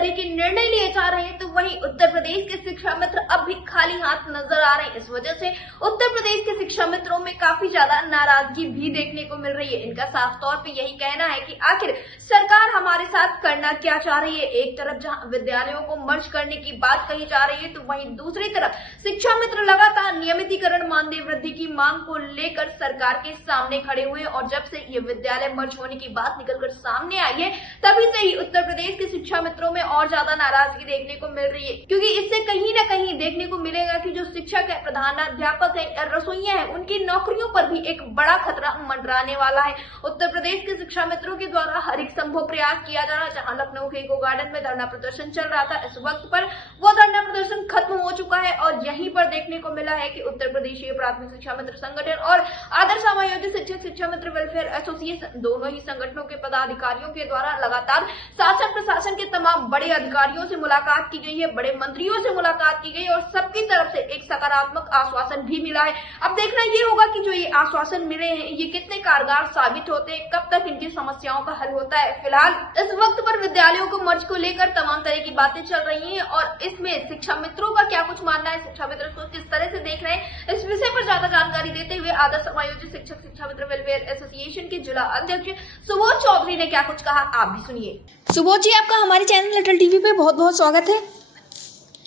तरह के निर्णय लिए जा रहे हैं, तो वहीं उत्तर प्रदेश के शिक्षा मित्र अब भी खाली हाथ नजर आ रहे हैं। इस वजह से उत्तर प्रदेश के शिक्षा मित्रों में काफी ज्यादा नाराजगी भी देखने को मिल रही है। इनका साफ तौर पे यही कहना है कि आखिर सरकार हमारे साथ करना क्या चाह रही है। एक तरफ जहां विद्यालयों को मर्ज करने की बात कही जा रही है, तो वहीं दूसरी तरफ शिक्षा मित्र लगातार नियमितीकरण मानदेय वृद्धि की मांग को लेकर सरकार के सामने खड़े हुए। और जब से ये विद्यालय मर्ज होने की बात निकलकर सामने आई है, तभी से ही उत्तर प्रदेश के शिक्षा मित्रों में और ज्यादा नाराजगी देखने को मिल रही है, क्योंकि इससे कहीं ना कहीं देखने को मिलेगा कि जो शिक्षक है, प्रधानाध्यापक है या रसोइया है, उनकी नौकरियों पर भी एक बड़ा खतरा मंडराने वाला है। उत्तर प्रदेश के शिक्षा मित्रों के द्वारा हर एक संभव प्रयास किया जा रहा है। जहां लखनऊ के इको गार्डन में धरना प्रदर्शन चल रहा था, इस वक्त पर वो धरना प्रदर्शन खत्म हो चुका है और यहीं पर देखने को मिला है कि उत्तर प्रदेशीय प्राथमिक शिक्षा मित्र संगठन और आदर्श समायोजित शिक्षक शिक्षा मित्र वेलफेयर एसोसिएशन, दोनों ही संगठनों के पदाधिकारियों के द्वारा लगातार शासन प्रशासन के तमाम बड़े अधिकारियों से मुलाकात की गई है, बड़े मंत्रियों से मुलाकात की गई और सबकी तरफ से एक सकारात्मक आश्वासन भी मिला है। अब देखना ये होगा कि जो ये आश्वासन मिले हैं, ये कितने कारगर साबित होते हैं, कब तक इनकी समस्याओं का हल होता है। फिलहाल इस वक्त पर विद्यालयों को मर्ज को लेकर तमाम तरह की बातें चल रही हैं और इसमें शिक्षा मित्रों का क्या कुछ मानना है, शिक्षा मित्र इसको किस तरह से देख रहे हैं, इस विषय पर ज्यादा जानकारी देते हुए आदर्श समायोजित शिक्षक शिक्षा मित्र वेलफेयर एसोसिएशन के जिला अध्यक्ष सुबोध चौधरी ने क्या कुछ कहा, आप भी सुनिए। सुबोध जी, आपका हमारे चैनल अटल टीवी पे बहुत बहुत स्वागत है।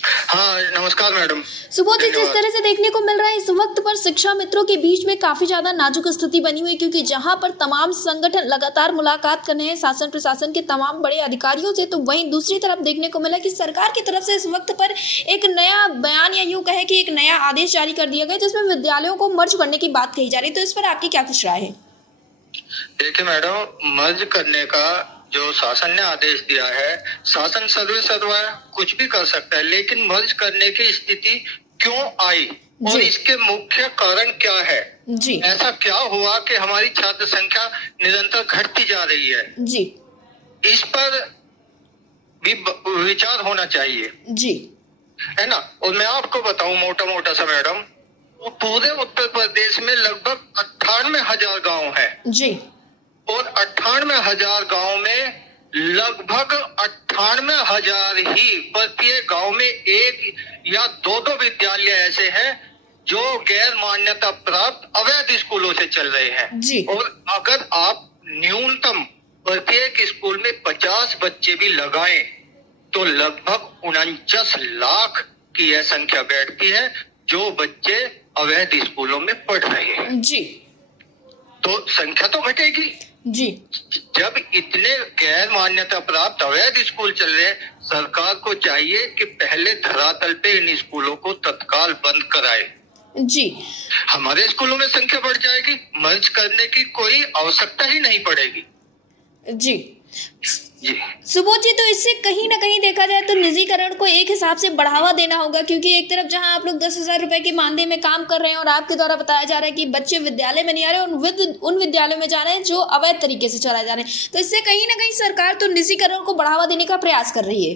हाँ, नमस्कार मैडम। सुबोध जी, जिस तरह से देखने को मिल रहा है, इस वक्त पर शिक्षा मित्रों के बीच में काफी ज्यादा नाजुक स्थिति बनी हुई है, क्योंकि जहां पर तमाम संगठन लगातार मुलाकात करने हैं शासन प्रशासन के तमाम बड़े अधिकारियों से, तो वहीं दूसरी तरफ देखने को मिला कि सरकार की तरफ से इस वक्त पर एक नया बयान या यूं कहे कि एक नया आदेश जारी कर दिया गया, जिसमें विद्यालयों को मर्ज करने की बात कही जा रही है। तो इस पर आपकी क्या कुछ राय है? देखिए मैडम, मर्ज करने का जो शासन ने आदेश दिया है, शासन सर्वे सर्वा कुछ भी कर सकता है, लेकिन मर्ज करने की स्थिति क्यों आई और इसके मुख्य कारण क्या है जी? ऐसा क्या हुआ कि हमारी छात्र संख्या निरंतर घटती जा रही है जी? इस पर भी विचार होना चाहिए जी, है ना। और मैं आपको बताऊं मोटा सा मैडम, पूरे उत्तर प्रदेश में लगभग 98,000 गाँव है जी, और 98,000 गाँव में लगभग 98,000 ही प्रत्येक गांव में एक या दो विद्यालय ऐसे हैं जो गैर मान्यता प्राप्त अवैध स्कूलों से चल रहे हैं जी। और अगर आप न्यूनतम प्रत्येक स्कूल में 50 बच्चे भी लगाएं तो लगभग 49 लाख की यह संख्या बैठती है जो बच्चे अवैध स्कूलों में पढ़ रहे हैं जी। तो संख्या तो घटेगी जी। जब इतने गैर मान्यता प्राप्त अवैध स्कूल चल रहे हैं, सरकार को चाहिए कि पहले धरातल पे इन स्कूलों को तत्काल बंद कराए जी। हमारे स्कूलों में संख्या बढ़ जाएगी, मर्ज करने की कोई आवश्यकता ही नहीं पड़ेगी जी। सुबोध जी, तो इससे कहीं ना कहीं देखा जाए तो निजीकरण को एक हिसाब से बढ़ावा देना होगा, क्योंकि एक तरफ जहां आप लोग 10,000 रुपए के मानदेय में काम कर रहे हैं और आपके द्वारा बताया जा रहा है कि बच्चे विद्यालय में नहीं आ रहे और उन विद्यालयों में जा रहे हैं जो अवैध तरीके से चलाए जा रहे हैं, तो इससे कहीं ना कहीं सरकार तो निजीकरण को बढ़ावा देने का प्रयास कर रही है।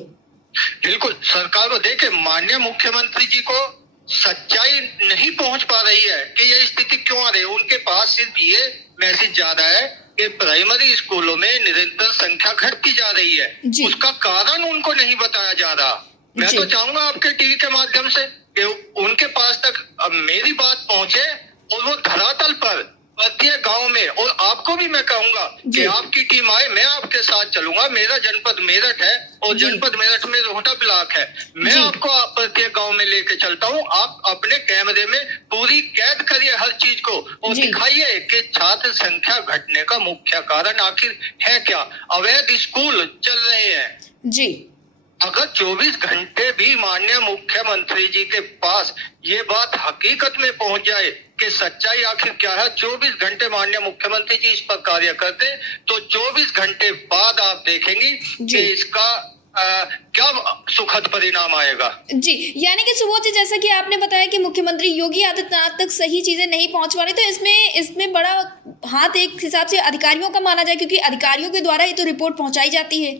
बिल्कुल, सरकार को देखे माननीय मुख्यमंत्री जी को सच्चाई नहीं पहुंच पा रही है कि यह स्थिति क्यों आ रही है। उनके पास सिर्फ ये मैसेज जा रहा है कि प्राइमरी स्कूलों में निरंतर संख्या घटती जा रही है, उसका कारण उनको नहीं बताया जा रहा। मैं तो चाहूंगा आपके टीवी के माध्यम से कि उनके पास तक मेरी बात पहुंचे और वो धरातल पर प्रत्येक गांव में, और आपको भी मैं कहूंगा कि आपकी टीम आए, मैं आपके साथ चलूंगा। मेरा जनपद मेरठ है और जनपद मेरठ में रोहटा ब्लॉक है, मैं आपको प्रत्येक गांव में लेके चलता हूं। आप अपने कैमरे में पूरी कैद करिए हर चीज को और दिखाइए कि छात्र संख्या घटने का मुख्य कारण आखिर है क्या। अवैध स्कूल चल रहे हैं जी। अगर 24 घंटे भी माननीय मुख्यमंत्री जी के पास ये बात हकीकत में पहुंच जाए कि सच्चाई आखिर क्या है, 24 घंटे माननीय मुख्यमंत्री जी इस पर कार्य करते तो 24 घंटे बाद आप देखेंगी कि इसका क्या सुखद परिणाम आएगा जी। यानी कि सुबोध जी, जैसा कि आपने बताया कि मुख्यमंत्री योगी आदित्यनाथ तक सही चीजें नहीं पहुंच पा रही, तो इसमें बड़ा हाथ एक हिसाब से अधिकारियों का माना जाए, क्योंकि अधिकारियों के द्वारा ही तो रिपोर्ट पहुंचाई जाती है।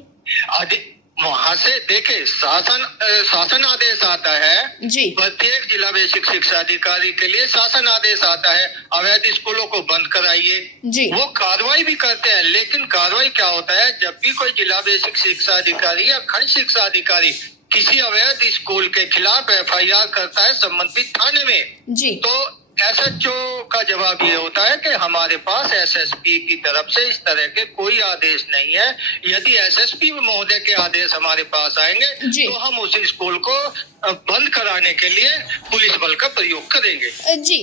वहां से देखे शासन आदेश आता है जी प्रत्येक जिला बेसिक शिक्षा अधिकारी के लिए शासन आदेश आता है अवैध स्कूलों को बंद कराइए। जी वो कार्रवाई भी करते हैं, लेकिन कार्रवाई क्या होता है, जब भी कोई जिला बेसिक शिक्षा अधिकारी या खंड शिक्षा अधिकारी किसी अवैध स्कूल के खिलाफ FIR करता है संबंधित थाने में, जी तो SHO का जवाब ये होता है कि हमारे पास SSP की तरफ से इस तरह के कोई आदेश नहीं है। यदि SSP महोदय के आदेश हमारे पास आएंगे जी। तो हम उस स्कूल को बंद कराने के लिए पुलिस बल का प्रयोग करेंगे। जी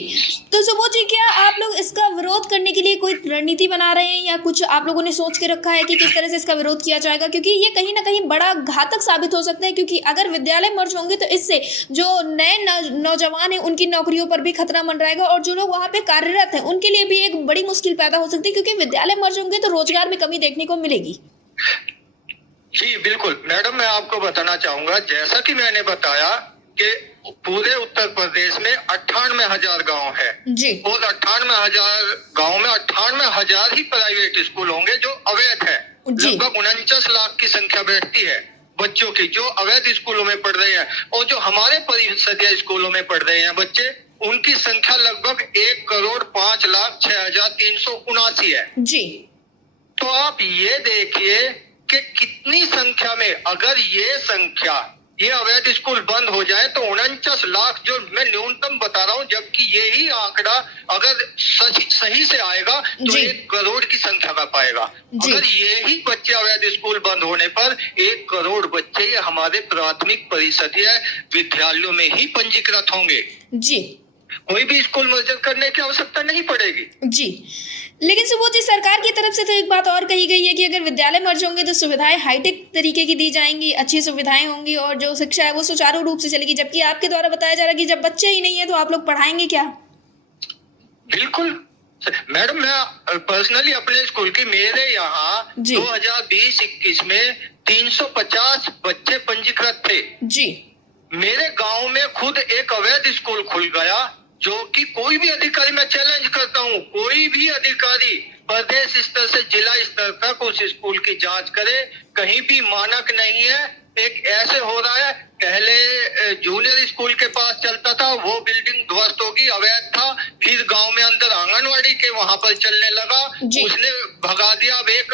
तो सुबोध जी, क्या आप लोग इसका विरोध करने के लिए कोई रणनीति बना रहे हैं या कुछ आप लोगों ने सोच के रखा है कि किस तरह से इसका विरोध किया जाएगा? क्योंकि ये कहीं ना कहीं बड़ा घातक साबित हो सकता है, क्योंकि अगर विद्यालय मर्ज होंगे तो इससे जो नए नौजवान हैं उनकी नौकरियों पर भी खतरा मंडराएगा और जो लोग वहाँ पे कार्यरत हैं उनके लिए भी एक बड़ी मुश्किल पैदा हो सकती है, क्योंकि विद्यालय मर्ज होंगे तो रोजगार में कमी देखने को मिलेगी। जी बिल्कुल मैडम, मैं आपको बताना चाहूंगा, जैसा कि मैंने बताया कि पूरे उत्तर प्रदेश में 98,000 गांव है जी और 98,000 गांव में 98,000 ही प्राइवेट स्कूल होंगे जो अवैध है। जी। लगभग 49 लाख की संख्या बैठती है बच्चों की जो अवैध स्कूलों में पढ़ रहे हैं, और जो हमारे परिषदीय स्कूलों में पढ़ रहे हैं बच्चे, उनकी संख्या लगभग 1,05,06,379 है। जी तो आप ये देखिए कि कितनी संख्या में, अगर ये अवैध स्कूल बंद हो जाए तो 49 लाख जो मैं न्यूनतम बता रहा हूँ, जबकि यही आंकड़ा अगर सही से आएगा तो जी। 1 करोड़ की संख्या का पाएगा। जी। अगर यही बच्चे अवैध स्कूल बंद होने पर 1 करोड़ बच्चे हमारे प्राथमिक परिषदीय विद्यालयों में ही पंजीकृत होंगे। जी कोई भी स्कूल मर्जर करने की आवश्यकता नहीं पड़ेगी। जी लेकिन सुबोध जी, सरकार की तरफ से तो एक बात और कही गई है कि अगर विद्यालय मर्ज होंगे तो सुविधाएं हाईटेक तरीके की दी जाएंगी, अच्छी सुविधाएं होंगी और जो शिक्षा है वो सुचारू रूप से चलेगी, जबकि आपके द्वारा बताया जा रहा है कि जब बच्चे ही नहीं है तो आप लोग पढ़ाएंगे क्या? बिल्कुल मैडम, मैं पर्सनली अपने स्कूल की, मेरे यहाँ 2020-21 में 350 बच्चे पंजीकृत थे। जी मेरे गांव में खुद एक अवैध स्कूल खुल गया, जो कि कोई भी अधिकारी, मैं चैलेंज करता हूँ, कोई भी अधिकारी प्रदेश स्तर से जिला स्तर तक उस स्कूल की जांच करे, कहीं भी मानक नहीं है। एक ऐसे हो रहा है, पहले जूनियर स्कूल के पास चलता था, वो बिल्डिंग ध्वस्त होगी, अवैध था, फिर गांव में अंदर आंगनवाड़ी के वहां पर चलने लगा, उसने भगा दिया। अब एक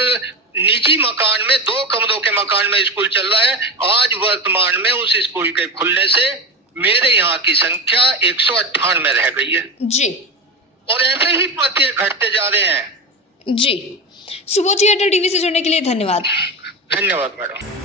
निजी मकान में 2 कमरों के मकान में स्कूल चल रहा है। आज वर्तमान में उस स्कूल के खुलने से मेरे यहाँ की संख्या 198 रह गई है। जी और ऐसे ही पते घटते जा रहे हैं। जी सुबोध जी, अटल टीवी से जुड़ने के लिए धन्यवाद। धन्यवाद मैडम।